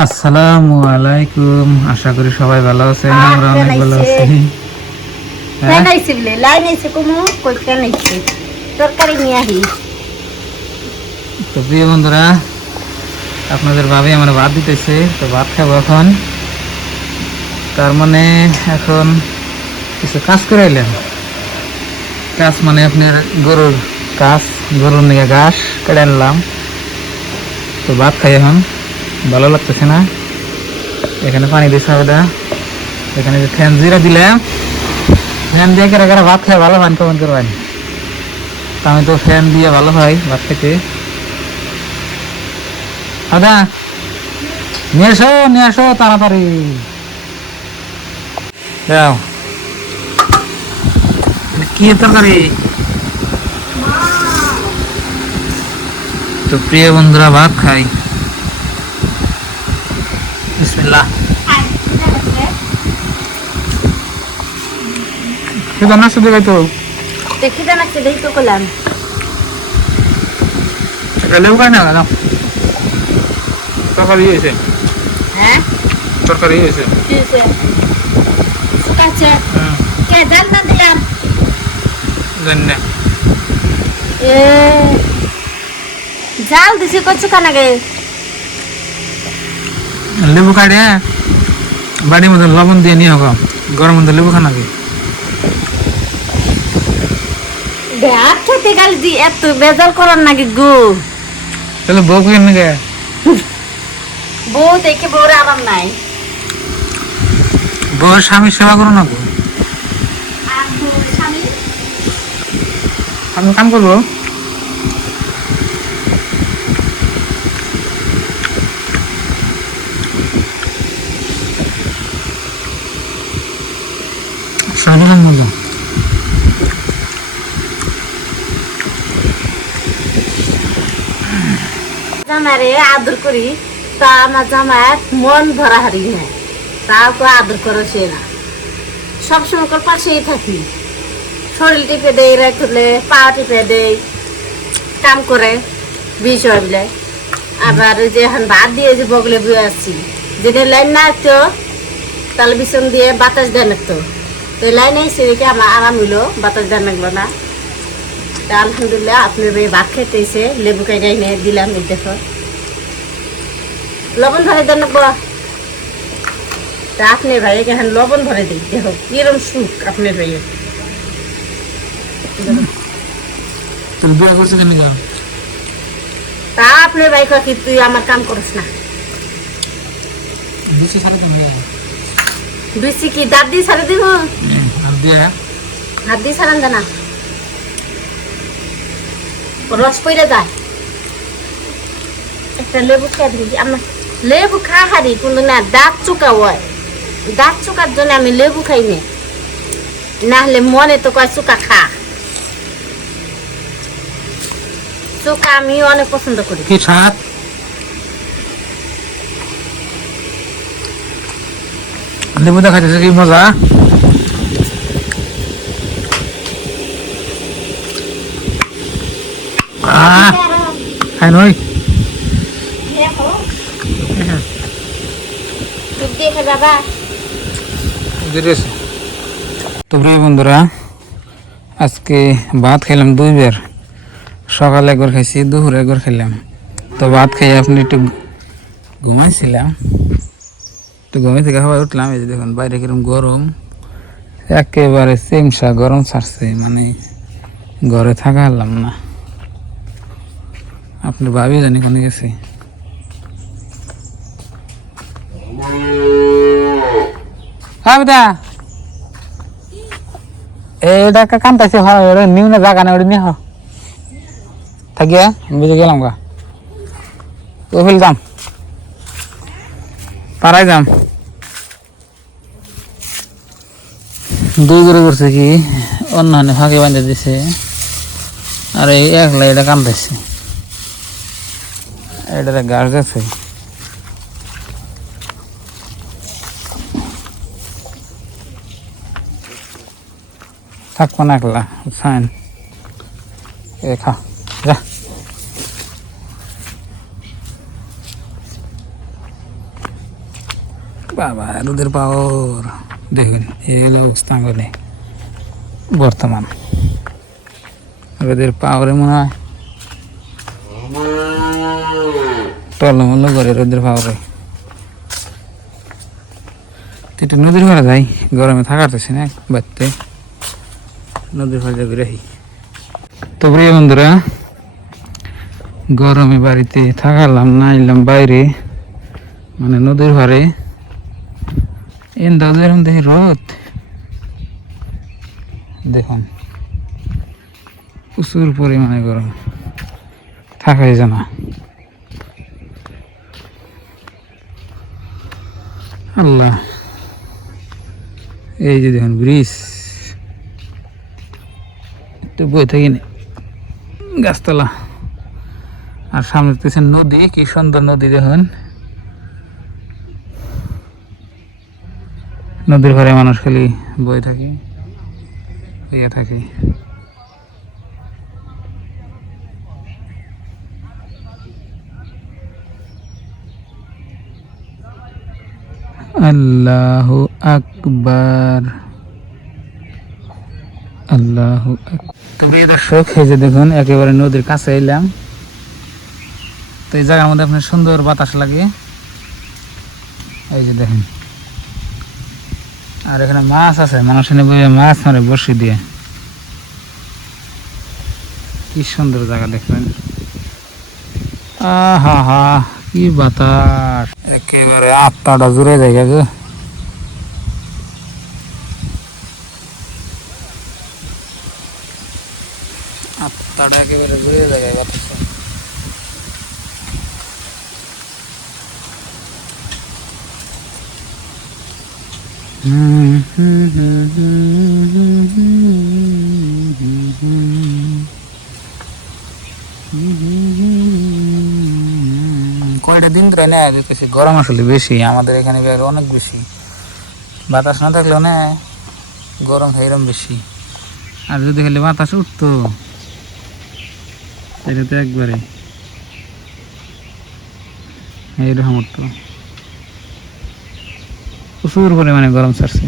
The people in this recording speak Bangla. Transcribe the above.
আসসালামু আলাইকুম, আশা করি সবাই ভালো আছেন। আমরা অনেক ভালো আছি। তো প্রিয় বন্ধুরা, আপনাদের ভাবি আমার ভাত দিতেছে, তো ভাত খাবো এখন। তার মানে এখন কিছু কাজ করে এলেন। কাজ মানে আপনার গরুর কাজ, গরুর নিয়ে ঘাস কেটে আনলাম। তো ভাত খাই এখন, ভালো লাগতেছে না। এখানে পানি দিতে হবে না, এখানে যে ফ্যান জিরা দিলাম, ফ্যান দিয়ে কেরা কেরা ভাত খায় ভালো পান কমন করবেন। আমি তো ফ্যান দিয়ে ভালো হয় ভাত খেতে। দাদা নিয়ে আসো তাড়াতাড়ি যাও। কি তরকারি? তো প্রিয় বন্ধুরা, ভাত খাই। বিসমিল্লাহ। শুধু না শুধু খাই তো দেখি জানাচ্ছে দেখি তো করলাম লেবু খাই না কেন? তরকারি হয়েছে, হ্যাঁ তরকারি হয়েছে। কি হয়েছে শুকাচ্ছে কে জাল না দিলাম জানি না। এ জাল দিছি কচু কানাগে লেবু কাটে বাড়ির মধ্যে লবণ দিয়ে নিয়ে হোক, গরম মধ্যে লেবু খানা কি দেখ খেতে গাল দি এত বেজাল করার নাকি গো তাহলে বউ কেন গে? বউ দেখে বউর আরাম নাই বউ স্বামীর সেবা করো না গো। আর বউর স্বামী আমি কাম করবো। স্বামী কাম করবো। জামারে আদর করি তা আমার জামার মন ভরা হারি না তাও তো আদর করে সে না সবসময় কর পাশেই থাকি শরীর টিপে দেয় রাখলে পা টিপে দেয় কাম করে বিষয় বলে আবার ওই যে এখন ভাত দিয়ে যে বগলে বয়ে আসছি যদি লাইন না আসতো তাহলে বিছন দিয়ে বাতাস দেন তো তো লাইন এসে রেখে আমার আরাম হইলো বাতাস দেন লাগলো না তা আলহামদুলিল্লাহ আপনার মেয়ে ভাত খেতে এসে লেবু কাইডা এনে দিলাম এই দেখো লবণ ধরে দেন লাগবো তা আপনার ভাই এখন লবণ ধরে দিই দেখো কিরম সুখ আপনার ভাইয়ের তোর বিয়ে করছে কেন গা? তা আপনার ভাই কয় কি তুই আমার কাম করিস না দিচ্ছে সাড়ে কেন গা? দুইছি কি দাঁত দিয়ে ছাড়ে দিব আর দিয়ে হাত দিয়ে ছাড়ান জানা রস পইরে যায় একটা লেবু খেয়ে দিই আমার লেবু খা হারি কিন্তু না দাঁত চুকা হয় দাঁত চুকার জন্য আমি লেবু খাই না হলে মনে তো কয় চুকা খা চুকা আমি অনেক পছন্দ করি কি স্বাদ? লেবু দেখাচ্ছে কি মজা। খাই নই দেখে বাবা তো প্রিয় বন্ধুরা, আজকে ভাত খেলাম দুইবার। সকালে একবার খাইছি, দুপুরে একবার খেলাম। তো ভাত খাই আপনি একটু ঘুমাইছিলাম, তো ঘুমাই থেকে খাবার উঠলাম। এই যে দেখুন বাইরে কিরকম গরম, একেবারে চেমসা গরম ছাড়ছে, মানে ঘরে থাকা হলাম না। আপনি ভাবি জানি কোনে গেছে। হ্যাঁ বেটা, এটা কান্তাছে নিউ না জায়গা না ওটা নিয়ে থাকিয়া বুঝে গেলাম গা ও ফেলতাম পারাই যাম। দুই করে করছে কি অন্য ফাঁকে বাঁধে দিছে, আর এই একলা এটা কান্দাইছে, এটা গাছ গেছে। থাকবো না একলা, ফাইন এ খা যা। বাবা রোদের পাওয়ার দেখুন এই হলো অবস্থা করে বর্তমান রোদের পাওয়ারে মনে হয় টলমল করে রোদের পাওয়ারে একটু নদীর ঘরে যাই গরমে থাকাতেছি না বাড়তে নদীর ঘরে যাবি রাখি তো প্রিয় বন্ধুরা গরমে বাড়িতে থাকালাম না এলাম বাইরে মানে নদীর ঘরে এরকম দেখি রোদ দেখুন প্রচুর পরিমাণে গরম থাকাই জানা আল্লাহ এই যে দেখুন ব্রিজ একটু বই থাকি গাছতলা আর সামনে দেখতেছেন নদী কি সুন্দর নদী দেখুন নদীর ঘরে মানুষ খালি বই থাকে হইয়া থাকে আল্লাহু আকবার আল্লাহু আকবার। তো প্রিয় দর্শক এই যে দেখুন একেবারে নদীর কাছে এলাম তো এই জায়গার মধ্যে আপনার সুন্দর বাতাস লাগে এই যে দেখুন আর এখানে মাছ আছে মানুষ এনে মাছ মারে বসি দিয়ে কি সুন্দর জায়গা দেখবেন আহা হা কি বাতাস একেবারে আত্মাটা জুড়ে জায়গা গো আত্মাটা একেবারে জুড়ে জায়গায় বাতাস কয়টা দিন ধরে না দেখতেছি গরম আসলে বেশি আমাদের এখানে অনেক বেশি বাতাস না থাকলেও না গরম এরকম বেশি আর যদি খালি বাতাস উঠতো এটা তো একবারে এইরকম উঠতো প্রচুর পরিমাণে গরম ছাড়ছে